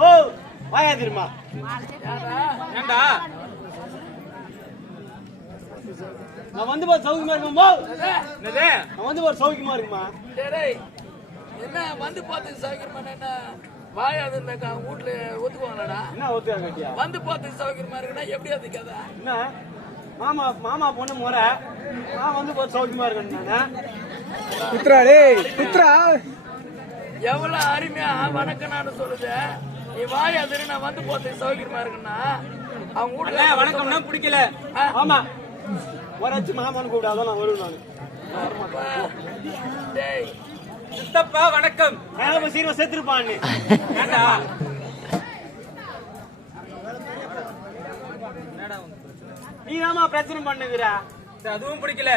ஓ வாயா தெரியுமா ஏண்டா? நான் வந்து போற சௌக்கியமா இருக்குமா? நான் வந்து போற சௌக்கியமா இருக்குமா? டேய் என்ன வந்து பார்த்து சௌகரியமா என்ன? வாயாது இருந்தாக்கா வீட்டுல ஒத்துக்குவாங்களாடா? என்ன ஒத்துக்கா கட்டியா வந்து பார்த்து சௌகரியமா இருக்குன்னா எப்படி அது கதை? என்ன? மாமா மாமா பொண்ணு முறை. நான் வந்து போற சௌக்கியமா இருக்கேன் நானு. குத்ரா டேய் குத்ரா எவ்வளவு அருமையா வணக்கம் நான் சொல்லுது. நீ வாயாது நான் வந்து பார்த்து சௌகரியமா இருக்குன்னா அவங்க வீட்டுல வணக்கம்னா பிடிக்கல. ஆமா. வராச்சு மாமான்னு கூப்பிடாதான் நான் வருவேன் நான். டேய். சித்தப்பா வணக்கம். நான் சீக்கிரம் செத்துருப்பான்னு ஏண்டா? நீ தாமா பிரச்சனை பண்ணுகிற? சரி, அதுவும் பிடிக்கல.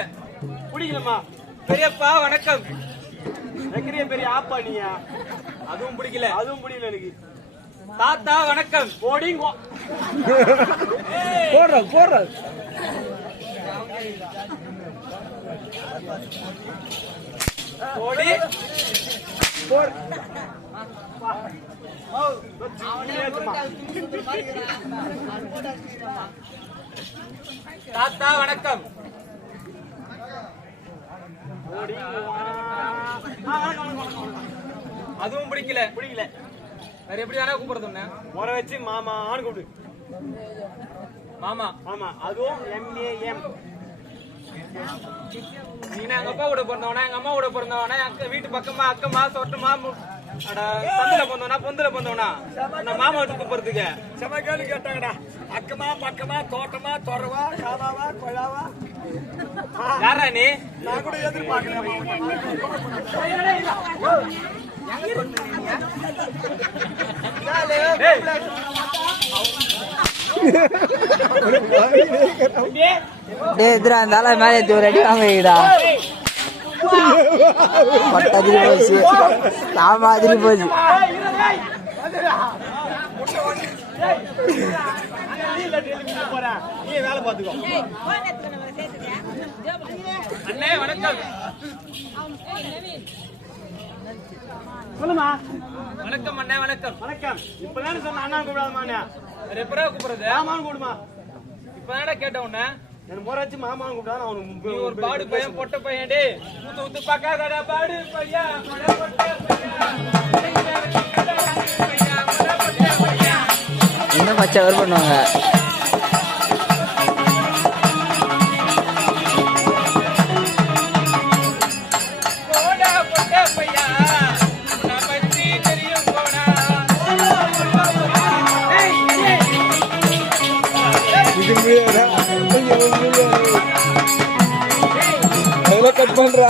பிடிக்கலம்மா. பெரியப்பா வணக்கம். வைக்கிறிய பெரிய ஆப்பா நீயா? அதுவும் பிடிக்கல. அதுவும் பிடிக்கல எனக்கு. தாத்தா வணக்கம். போடிங்கோ. போடுறா போடுறா. ஓடி போடு. ஏத்துமா. தாத்தா வணக்கம். அதுவும் பிடிக்கல பிடிக்கல. வேற எப்படி தானே கூப்பிடுறது முறை வச்சு மாமான்னு கூப்பிடு. மாமா. ஆமா அதுவும் எம்ஏஎம் நீ என்ன எங்க அப்பா கூட பிறந்தவனா எங்க அம்மா கூட பிறந்தவனா எங்க வீட்டு பக்கமா அக்கமா சொட்டமா சந்தில பிறந்தவனா பொந்துல பிறந்தவனா? நான் மாமா வீட்டுக்கு கூப்பிடுறதுக்கு. செம கேள்வி கேட்டாங்கடா. அக்கமா பக்கமா தோட்டமா தொரவா காவாவா கொழாவா? யாரா நீ? நான் கூட எதிர்பார்க்கிறேன் டேய், எதிரா இருந்தாலும் மேலே ஏத்தி ஒரு அடி வாங்கிடா பட்டதிரி போச்சு. நான் மாதிரி போச்சு. போறேன் நீ வேலை பார்த்துக்கோ அண்ணே வணக்கம். சொல்லுமா. வணக்கம் அண்ணே வணக்கம். வணக்கம். இப்பதானே சொன்ன அண்ணா. கூப்பிடாதமாண்ணே வேற எப்படா கூப்பிடுறது? மாமான்னு கூப்பிடுமா. இப்பதானடா கேட்ட உன்னை. எனக்கு முறை வச்சு மாமான்னு கூப்பிடாத நீ ஒரு அவனுக்கு பாடு பையன் பொட்ட பையன் டே ஊத்து பாடு பையன். இன்னும் பச்சை அவர் பண்ணுவாங்க. அதெல்லாம் கட் பண்றா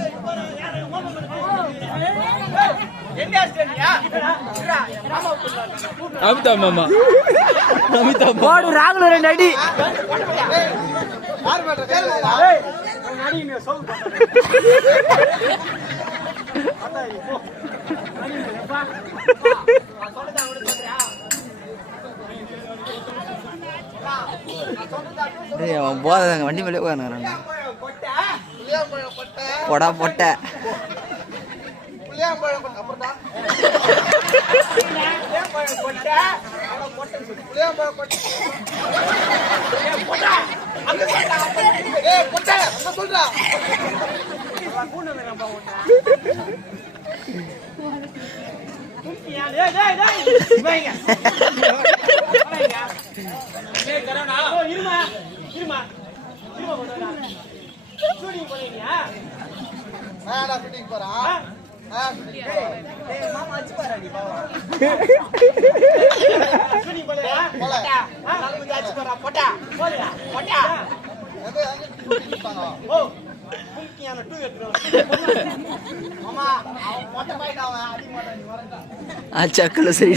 அமிதா மாமா. அமிதா போடு ராகுல ரெண்டு அடி. அவன் போதாங்க வண்டி மேலே உட்காந்துக்கிறான் பொடா பொட்டை. புளியாம்பழம் கொண்டு அப்புறம்டா புளியாம்பழம் கொண்டா புளியாம்பழம் கொட்டா அங்க சொல்றா ஏ கொட்டா அங்க சொல்றா கூண்டு வேணாம்பா இருமா இருமா இருமா போறா ஷூட்டிங் போறீங்களா மேடா ஷூட்டிங் போறா போட்டா. எங்க ஆ சக்கல சரி